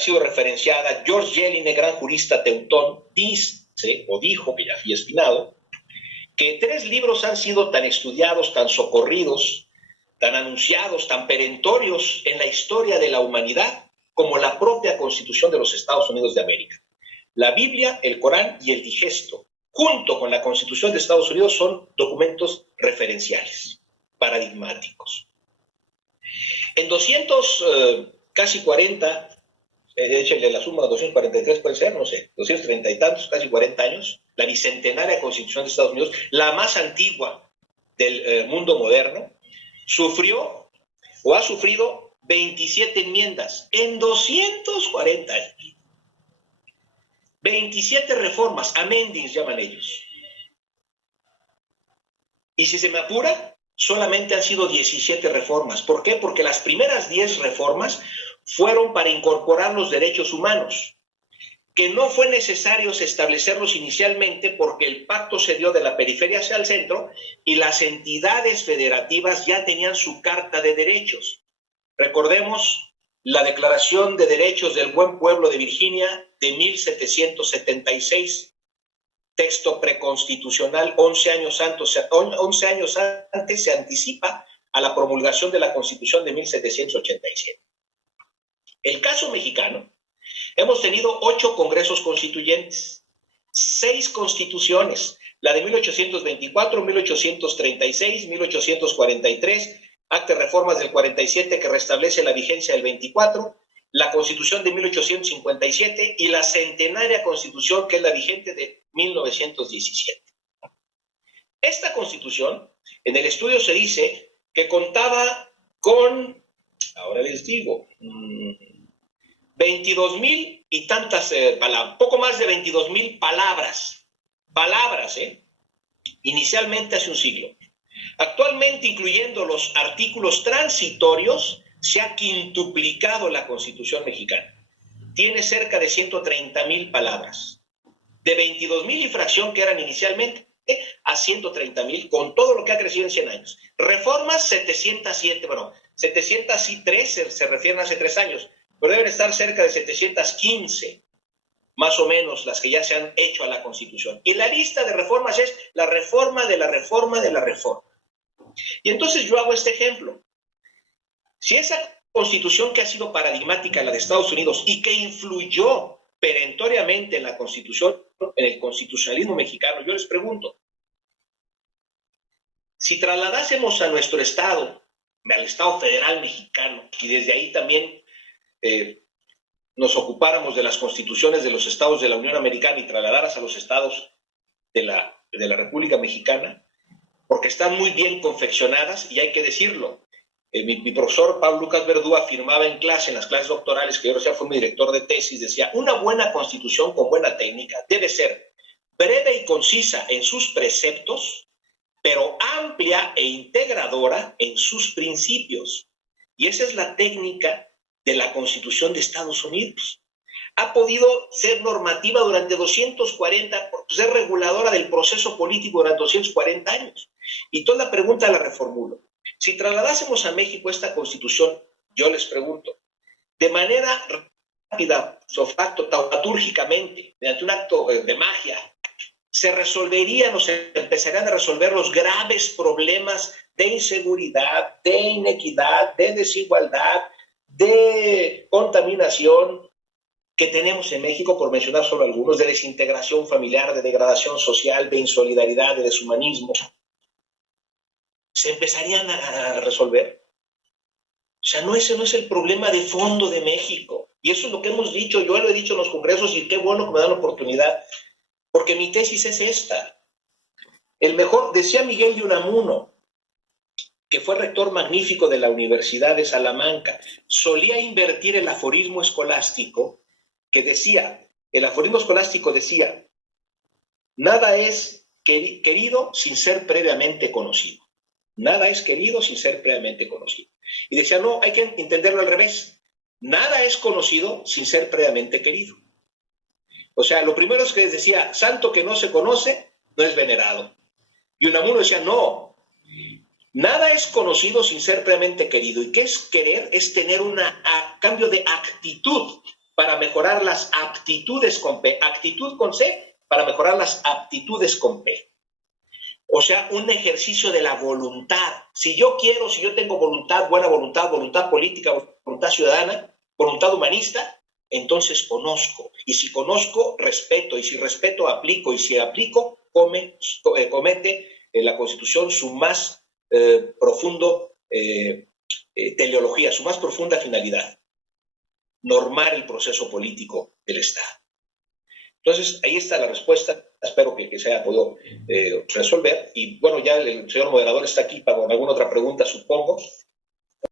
sido referenciada. George Jelinek, gran jurista teutón, dice, o dijo, que ya fui espinado, que 3 libros han sido tan estudiados, tan socorridos, tan anunciados, tan perentorios en la historia de la humanidad como la propia Constitución de los Estados Unidos de América. La Biblia, el Corán y el Digesto, junto con la Constitución de Estados Unidos, son documentos referenciales, paradigmáticos. En 240, échenle la suma, 243 puede ser, no sé, 230 y tantos, casi 40 años, la bicentenaria Constitución de Estados Unidos, la más antigua del mundo moderno, sufrió o ha sufrido 27 enmiendas en 240 años. 27 reformas, amendings llaman ellos. Y si se me apura, solamente han sido 17 reformas. ¿Por qué? Porque las primeras 10 reformas fueron para incorporar los derechos humanos, que no fue necesario establecerlos inicialmente porque el pacto se dio de la periferia hacia el centro y las entidades federativas ya tenían su carta de derechos. Recordemos la Declaración de Derechos del Buen Pueblo de Virginia de 1776, texto preconstitucional. 11 años antes se anticipa a la promulgación de la Constitución de 1787. El caso mexicano, hemos tenido 8 congresos constituyentes, 6 constituciones, la de 1824, 1836, 1843, Acta de Reformas del 47 que restablece la vigencia del 24, la Constitución de 1857 y la centenaria Constitución que es la vigente de 1917. Esta Constitución, en el estudio se dice que contaba con, ahora les digo, 22,000 y tantas palabras, poco más de 22,000 palabras, inicialmente hace un siglo. Actualmente, incluyendo los artículos transitorios, se ha quintuplicado la Constitución mexicana. Tiene cerca de 130,000 palabras. De 22,000 y fracción que eran inicialmente a 130,000, con todo lo que ha crecido en 100 años. Reformas 707, bueno, 703 se refieren a hace 3 años, pero deben estar cerca de 715, más o menos, las que ya se han hecho a la Constitución. Y la lista de reformas es la reforma de la reforma de la reforma. Y entonces yo hago este ejemplo. Si esa Constitución que ha sido paradigmática, la de Estados Unidos, y que influyó perentoriamente en la Constitución, en el constitucionalismo mexicano, yo les pregunto, si trasladásemos a nuestro Estado, al Estado federal mexicano, y desde ahí también nos ocupáramos de las constituciones de los estados de la Unión Americana y trasladaras a los estados de la República Mexicana, porque están muy bien confeccionadas, y hay que decirlo. Mi profesor Pablo Lucas Verdú afirmaba en clase, en las clases doctorales, que yo decía, fue mi director de tesis, decía, una buena constitución con buena técnica debe ser breve y concisa en sus preceptos, pero amplia e integradora en sus principios. Y esa es la técnica de la Constitución de Estados Unidos. Ha podido ser normativa durante 240, ser reguladora del proceso político durante 240 años. Y toda la pregunta la reformulo. Si trasladásemos a México esta Constitución, yo les pregunto, de manera rápida, facto, taumatúrgicamente, mediante un acto de magia, se resolverían o se empezarían a resolver los graves problemas de inseguridad, de inequidad, de desigualdad, de contaminación que tenemos en México, por mencionar solo algunos, de desintegración familiar, de degradación social, de insolidaridad, de deshumanismo. ¿Se empezarían a resolver? O sea, ese no es el problema de fondo de México. Y eso es lo que hemos dicho, yo lo he dicho en los congresos y qué bueno que me dan la oportunidad, porque mi tesis es esta. El mejor, decía Miguel de Unamuno, que fue rector magnífico de la Universidad de Salamanca, solía invertir el aforismo escolástico que decía, nada es querido sin ser previamente conocido. Nada es querido sin ser previamente conocido. Y decía, no, hay que entenderlo al revés. Nada es conocido sin ser previamente querido. O sea, lo primero es que decía, santo que no se conoce, no es venerado. Y Unamuno decía, no, nada es conocido sin ser previamente querido. ¿Y qué es querer? Es tener cambio de actitud para mejorar las aptitudes con P, actitud con C, para mejorar las aptitudes con P. O sea, un ejercicio de la voluntad. Si yo quiero, si yo tengo voluntad, buena voluntad, voluntad política, voluntad ciudadana, voluntad humanista, entonces conozco. Y si conozco, respeto. Y si respeto, aplico. Y si aplico, comete la Constitución su más profundo teleología, su más profunda finalidad: normar el proceso político del Estado. Entonces, ahí está la respuesta. Espero que se haya podido resolver. Y bueno, ya el señor moderador está aquí para alguna otra pregunta, supongo.